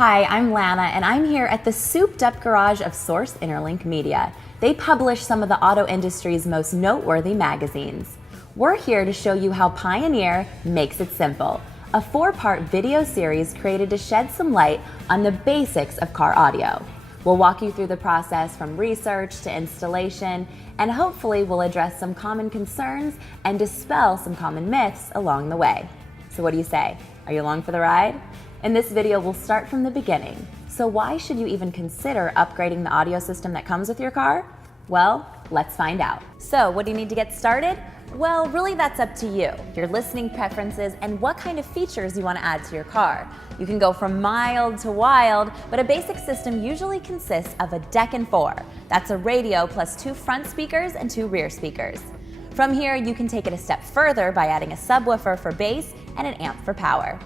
Hi, I'm Lana, and I'm here at the souped-up garage of Source Interlink Media. They publish some of the auto industry's most noteworthy magazines. We're here to show you how Pioneer makes it simple, a 4-part video series created to shed some light on the basics of car audio. We'll walk you through the process from research to installation, and hopefully we'll address some common concerns and dispel some common myths along the way. So what do you say? Are you along for the ride? In this video, we'll start from the beginning. So why should you even consider upgrading the audio system that comes with your car? Well, let's find out. So what do you need to get started? Well, really that's up to you, your listening preferences, and what kind of features you want to add to your car. You can go from mild to wild, but a basic system usually consists of a deck and 4. That's a radio plus 2 front speakers and 2 rear speakers. From here, you can take it a step further by adding a subwoofer for bass and an amp for power.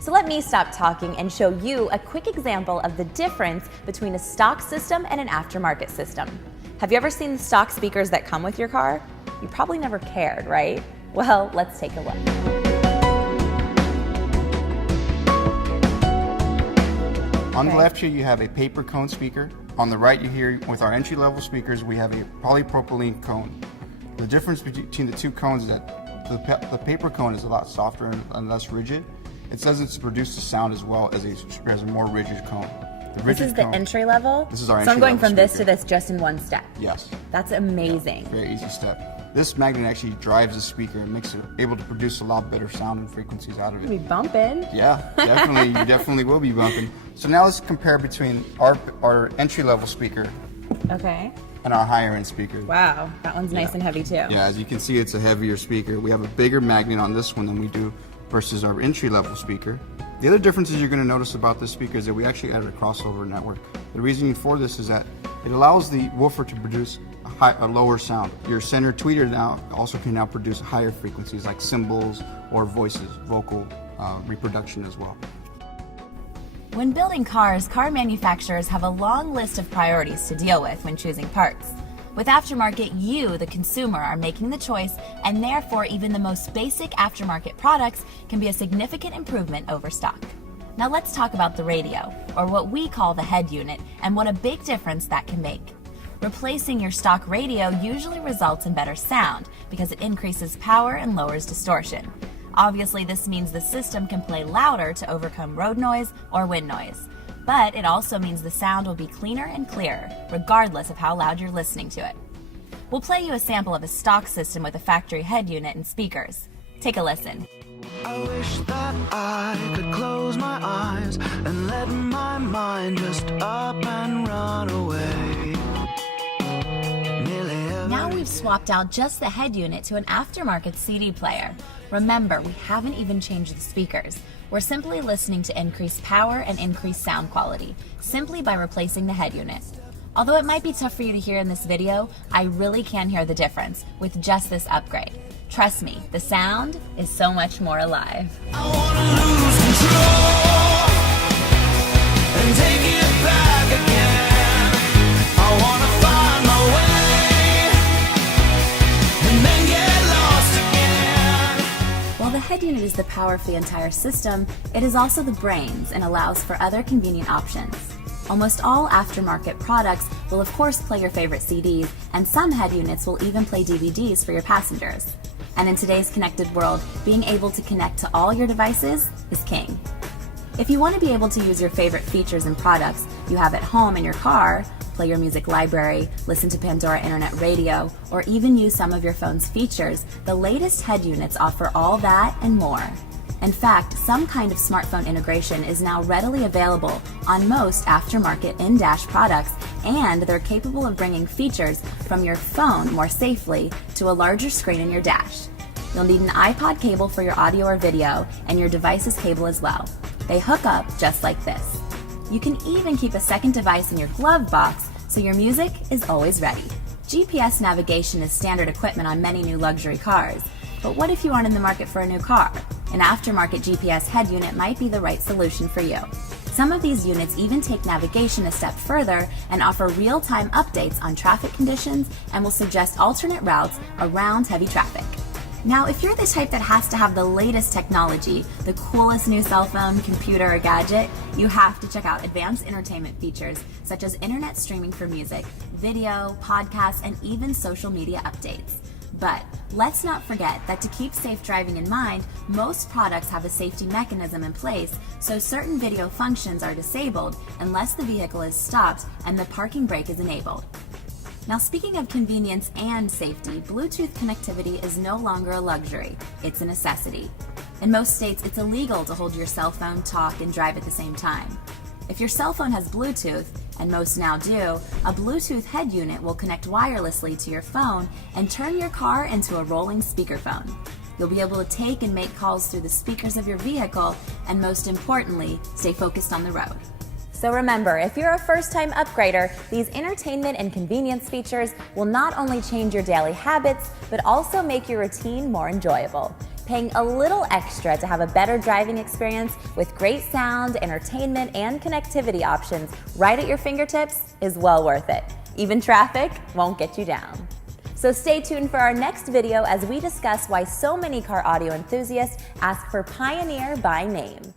So let me stop talking and show you a quick example of the difference between a stock system and an aftermarket system. Have you ever seen the stock speakers that come with your car? You probably never cared, right? Well, let's take a look. On the left here, you have a paper cone speaker. On the right, you hear with our entry-level speakers, we have a polypropylene cone. The difference between the two cones is that the paper cone is a lot softer and less rigid. It doesn't produce the sound as well as a more rigid cone. This is the entry level? This is our entry level. So I'm going from speaker. this to this just in one step? Yes. That's amazing. Yeah, very easy step. This magnet actually drives the speaker and makes it able to produce a lot better sound and frequencies out of it. You'll be bumping. Yeah, definitely. You definitely will be bumping. So now let's compare between our entry-level speaker Okay. and our higher-end speaker. Wow, that one's nice and heavy too. Yeah, as you can see, it's a heavier speaker. We have a bigger magnet on this one than we do versus our entry-level speaker. The other differences you're going to notice about this speaker is that we actually added a crossover network. The reasoning for this is that it allows the woofer to produce a lower sound. Your center tweeter now also can now produce higher frequencies like cymbals or voices, vocal reproduction as well. When building cars, car manufacturers have a long list of priorities to deal with when choosing parts. With aftermarket, you, the consumer, are making the choice, and therefore even the most basic aftermarket products can be a significant improvement over stock. Now let's talk about the radio, or what we call the head unit, and what a big difference that can make. Replacing your stock radio usually results in better sound because it increases power and lowers distortion. Obviously, this means the system can play louder to overcome road noise or wind noise. But it also means the sound will be cleaner and clearer, regardless of how loud you're listening to it. We'll play you a sample of a stock system with a factory head unit and speakers. Take a listen. I wish that I could close my eyes and let my mind just up and run away. Now we've swapped out just the head unit to an aftermarket CD player. Remember, we haven't even changed the speakers. We're simply listening to increased power and increased sound quality, simply by replacing the head unit. Although it might be tough for you to hear in this video, I really can hear the difference with just this upgrade. Trust me, the sound is so much more alive. I wanna lose control and take it back again. I wanna find my way and then get lost again. While the head unit is the power for the entire system, it is also the brains and allows for other convenient options. Almost all aftermarket products will of course play your favorite CDs, and some head units will even play DVDs for your passengers. And in today's connected world, being able to connect to all your devices is king. If you want to be able to use your favorite features and products you have at home in your car, play your music library, listen to Pandora Internet Radio, or even use some of your phone's features, the latest head units offer all that and more. In fact, some kind of smartphone integration is now readily available on most aftermarket in-dash products, and they're capable of bringing features from your phone more safely to a larger screen in your dash. You'll need an iPod cable for your audio or video, and your device's cable as well. They hook up just like this. You can even keep a second device in your glove box so your music is always ready. GPS navigation is standard equipment on many new luxury cars, but what if you aren't in the market for a new car? An aftermarket GPS head unit might be the right solution for you. Some of these units even take navigation a step further and offer real-time updates on traffic conditions and will suggest alternate routes around heavy traffic. Now, if you're the type that has to have the latest technology, the coolest new cell phone, computer, or gadget, you have to check out advanced entertainment features such as internet streaming for music, video, podcasts, and even social media updates. But let's not forget that to keep safe driving in mind, most products have a safety mechanism in place, so certain video functions are disabled unless the vehicle is stopped and the parking brake is enabled. Now, speaking of convenience and safety, Bluetooth connectivity is no longer a luxury, it's a necessity. In most states, it's illegal to hold your cell phone, talk, and drive at the same time. If your cell phone has Bluetooth, and most now do, a Bluetooth head unit will connect wirelessly to your phone and turn your car into a rolling speakerphone. You'll be able to take and make calls through the speakers of your vehicle, and most importantly, stay focused on the road. So remember, if you're a first-time upgrader, these entertainment and convenience features will not only change your daily habits, but also make your routine more enjoyable. Paying a little extra to have a better driving experience with great sound, entertainment, and connectivity options right at your fingertips is well worth it. Even traffic won't get you down. So stay tuned for our next video as we discuss why so many car audio enthusiasts ask for Pioneer by name.